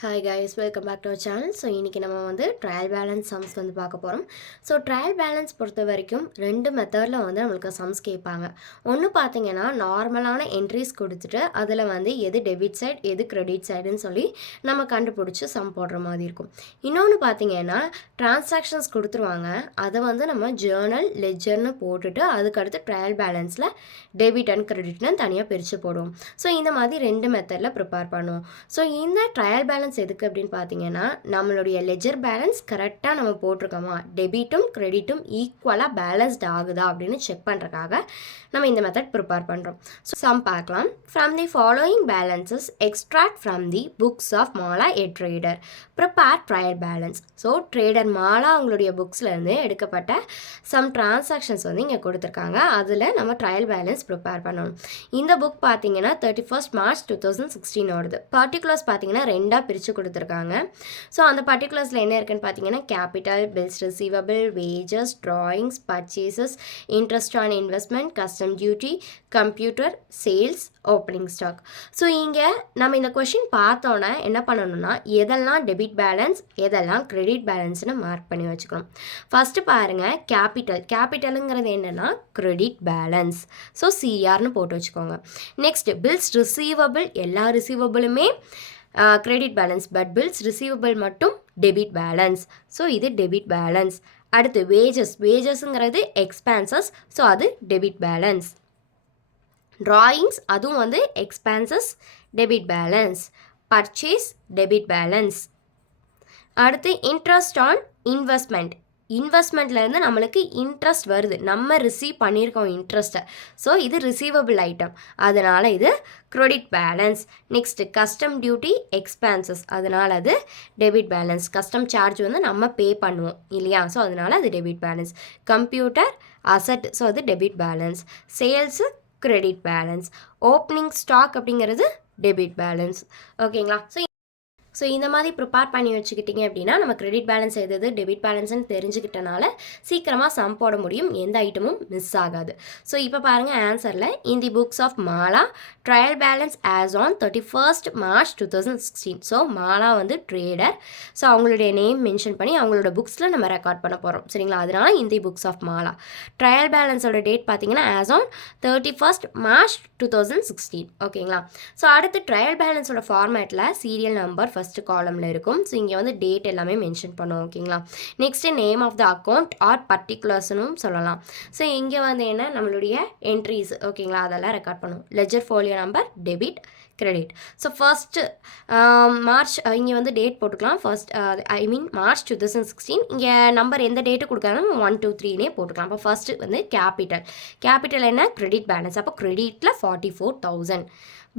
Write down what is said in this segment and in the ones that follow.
Hi guys, welcome back to our channel. So இன்றைக்கி நம்ம வந்து ட்ரையல் பேலன்ஸ் சம்ஸ் வந்து பார்க்க போகிறோம். ஸோ ட்ரையல் பேலன்ஸ் பொறுத்த வரைக்கும் ரெண்டு மெத்தடில் வந்து நம்மளுக்கு சம்ஸ் கேட்பாங்க. ஒன்று பார்த்தீங்கன்னா நார்மலான என்ட்ரிஸ் கொடுத்துட்டு அதில் வந்து எது டெபிட் சைட் எது கிரெடிட் சைடுன்னு சொல்லி நம்ம கண்டுபிடிச்சி சம் போடுற மாதிரி இருக்கும். இன்னொன்று பார்த்தீங்கன்னா டிரான்சாக்ஷன்ஸ் கொடுத்துருவாங்க, அதை வந்து நம்ம ஜேர்னல் லெஜர்னு போட்டுட்டு அதுக்கடுத்து ட்ரையல் பேலன்ஸில் டெபிட் அண்ட் கிரெடிட்னு தனியாக பிரித்து போடுவோம். ஸோ இந்த மாதிரி ரெண்டு மெத்தடில் ப்ரிப்பேர் பண்ணுவோம். ஸோ இந்த ட்ரையல் பேலன்ஸ் எதுக்கு அப்படின்னு பார்த்தீங்கன்னா நம்மளுடைய லெஜர் பேலன்ஸ் கரெக்டாக நம்ம போட்டிருக்கோமா, டெபிட்டும் கிரெடிட்டும் ஈக்குவலாக பேலன்ஸ்ட் ஆகுதா அப்படின்னு செக் பண்ணுறதுக்காக நம்ம இந்த மெத்தட் ப்ரிப்பேர் பண்ணுறோம். ஸோ சம் பார்க்கலாம். From the following balances extract from the books of Mala a trader prepare trial balance. So trader Mala அவங்களுடைய புக்ஸ்லேருந்து எடுக்கப்பட்ட சம் டிரான்சாக்ஷன்ஸ் வந்து இங்கே கொடுத்துருக்காங்க, அதில் நம்ம ட்ரையல் பேலன்ஸ் ப்ரிப்பேர் பண்ணணும். இந்த புக் பார்த்தீங்கன்னா 31st March 2016 ஓடுது. பர்டிகுலர்ஸ் பார்த்தீங்கன்னா ரெண்டாக பிரித்து கொடுத்துருக்காங்க. ஸோ அந்த பர்டிகுலர்ஸில் என்ன இருக்குன்னு பார்த்தீங்கன்னா capital, bills receivable, wages, drawings, purchases, interest on investment, custom duty, computer, sales, opening stock. So இங்கே நம்ம இந்த கொஷின் பார்த்தோன்னா என்ன பண்ணணும்னா எதெல்லாம் டெபிட் பேலன்ஸ் எதெல்லாம் கிரெடிட் பேலன்ஸ்னு மார்க் பண்ணி வச்சுக்கணும். ஃபஸ்ட்டு பாருங்கள், கேபிட்டலுங்கிறது என்னென்னா கிரெடிட் பேலன்ஸ். ஸோ சிஆர்னு போட்டு வச்சுக்கோங்க. நெக்ஸ்ட் பில்ஸ் ரிசீவபிள், எல்லா ரிசீவபிளுமே credit balance, but bills receivable மட்டும் டெபிட் பேலன்ஸ். ஸோ இது டெபிட் பேலன்ஸ். அடுத்து வேஜஸ்ங்கிறது எக்ஸ்பென்சஸ், ஸோ அது டெபிட் பேலன்ஸ். ட்ராயிங்ஸ் அதுவும் வந்து expenses, debit balance. Purchase debit balance. அடுத்து இன்ட்ரெஸ்ட் ஆன் இன்வெஸ்ட்மெண்ட்லேருந்து நம்மளுக்கு இன்ட்ரெஸ்ட் வருது, நம்ம ரிசீவ் பண்ணியிருக்கோம் இன்ட்ரெஸ்ட்டை, ஸோ இது ரிசீவபிள் ஐட்டம், அதனால் இது credit balance. Next custom duty expenses, அதனால் அது டெபிட் பேலன்ஸ். கஸ்டம் சார்ஜ் வந்து நம்ம பே பண்ணுவோம் இல்லையா, ஸோ அதனால் அது debit balance. Computer asset, so அது debit balance. Sales credit balance. Opening stock அப்படிங்கிறது டெபிட் பேலன்ஸ். ஓகேங்களா. ஸோ இந்த மாதிரி ப்ரிப்பேர் பண்ணி வச்சுக்கிட்டிங்க அப்படின்னா நம்ம கிரெடிட் பேலன்ஸ் எது டெபிட் பேலன்ஸ்னு தெரிஞ்சுக்கிட்டனால சீக்கிரமாக சம் போட முடியும், எந்த ஐட்டமும் மிஸ் ஆகாது. ஸோ இப்போ பாருங்கள் ஆன்சரில் in the books of Mala trial balance as on 31st March 2016. So Mala வந்து ட்ரேடர், ஸோ அவங்களுடைய நேம் மென்ஷன் பண்ணி அவங்களோட புக்ஸில் நம்ம ரெக்கார்ட் பண்ண போகிறோம் சரிங்களா. அதனால in the books of Mala trial பேலன்ஸோட டேட் பார்த்தீங்கன்னா ஆஸ் ஆன் 31st March 2016. ஓகேங்களா. ஸோ அடுத்து ட்ரையல் பேலன்ஸோட ஃபார்மேட்டில் சீரியல் நம்பர் ஃபஸ்ட்டு காலமில் இருக்கும். ஸோ இங்கே வந்து டேட் எல்லாமே மென்ஷன் பண்ணுவோம். ஓகேங்களா. Next name of the account or பர்டிகுலர்ஸ்னும் சொல்லலாம். ஸோ இங்கே வந்து என்ன நம்மளுடைய என்ட்ரிஸ் ஓகேங்களா அதெல்லாம் ரெக்கார்ட் பண்ணுவோம். Ledger folio number, debit, credit. So first March, இங்கே வந்து டேட் போட்டுக்கலாம். March 2016. இங்கே நம்பர் எந்த டேட்டு கொடுக்குறாங்க 1 2 3 போட்டுக்கலாம். அப்போ ஃபஸ்ட்டு வந்து கேபிட்டல் என்ன கிரெடிட் பேலன்ஸ், அப்போ கிரெடிட்டில் 44,000.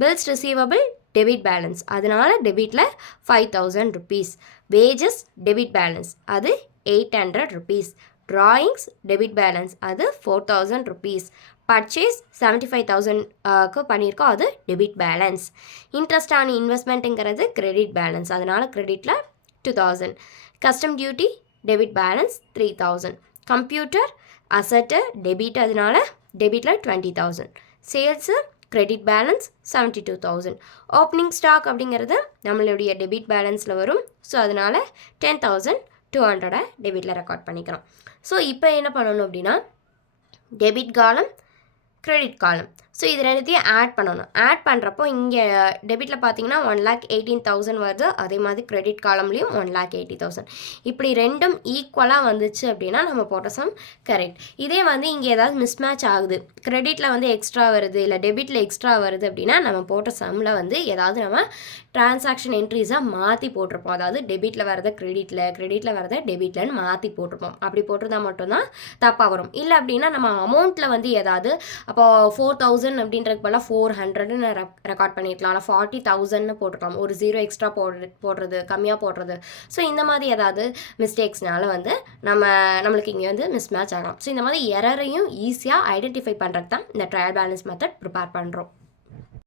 பில்ஸ் ரிசீவபிள் டெபிட் பேலன்ஸ், அதனால் டெபிட்டில் 5,000 rupees. வேஜஸ் டெபிட் பேலன்ஸ், அது 800 rupees. ட்ராயிங்ஸ் டெபிட் பேலன்ஸ், அது 4,000 rupees. பர்ச்சேஸ் 75,000க்கு பண்ணியிருக்கோம், அது டெபிட் பேலன்ஸ். இன்ட்ரெஸ்ட் ஆன் இன்வெஸ்ட்மெண்ட்டுங்கிறது கிரெடிட் பேலன்ஸ், அதனால் கிரெடிட்டில் 2,000. Custom duty debit balance 3,000. Computer asset debit, அதனால் டெபிட்டில் 20,000. Sales credit balance 72,000. Opening stock அப்படிங்கிறது நம்மளுடைய டெபிட் பேலன்ஸில் வரும், ஸோ அதனால் 10,200 டெபிட்டில் ரெக்கார்ட் பண்ணிக்கிறோம். ஸோ இப்போ என்ன பண்ணணும் அப்படின்னா டெபிட் காலம், கிரெடிட் காலம், ஸோ இது ரெண்டுத்தையும் ஆட் பண்ணணும். ஆட் பண்ணுறப்போ இங்கே டெபிட்டில் பார்த்தீங்கன்னா 1,18,000 வருது, அதே மாதிரி கிரெடிட் காலம்லேயும் 1,80,000. இப்படி ரெண்டும் ஈக்குவலாக வந்துச்சு அப்படின்னா நம்ம போட்ட சம் கரெக்ட். இதே வந்து இங்கே ஏதாவது மிஸ்மேட்ச் ஆகுது, கிரெடிட்டில் வந்து எக்ஸ்ட்ரா வருது இல்லை டெபிட்டில் எக்ஸ்ட்ரா வருது அப்படின்னா நம்ம போட்ட சம்மில் வந்து ஏதாவது நம்ம டிரான்சாக்ஷன் என்ட்ரிஸாக மாற்றி போட்டிருப்போம். அதாவது டெபிட்டில் வரதை கிரெடிட்டில் வரதை டெபிட்லன்னு மாற்றி போட்டிருப்போம். அப்படி போட்டிருந்தா மட்டும்தான் தப்பாக வரும். இல்லை அப்படின்னா நம்ம அமௌண்ட்டில் வந்து ஏதாவது அப்போது 4,000 அப்படின்றதுக்கு பதிலாக 400ன்னு ரெக்கார்ட் பண்ணியிருக்கலாம், இல்லை 40,000ன்னு போட்டிருக்கலாம், ஒரு 0 எக்ஸ்ட்ரா போடுறது கம்மியாக போடுறது. ஸோ இந்த மாதிரி ஏதாவது மிஸ்டேக்ஸ்னால வந்து நம்மளுக்கு இங்கே வந்து மிஸ் மேட்ச் ஆகலாம். ஸோ இந்த மாதிரி எரரையும் ஈஸியாக ஐடென்டிஃபை பண்ணுறதுக்கு தான் இந்த ட்ரையல் பேலன்ஸ் மெத்தட் ப்ரிப்பேர் பண்ணுறோம்.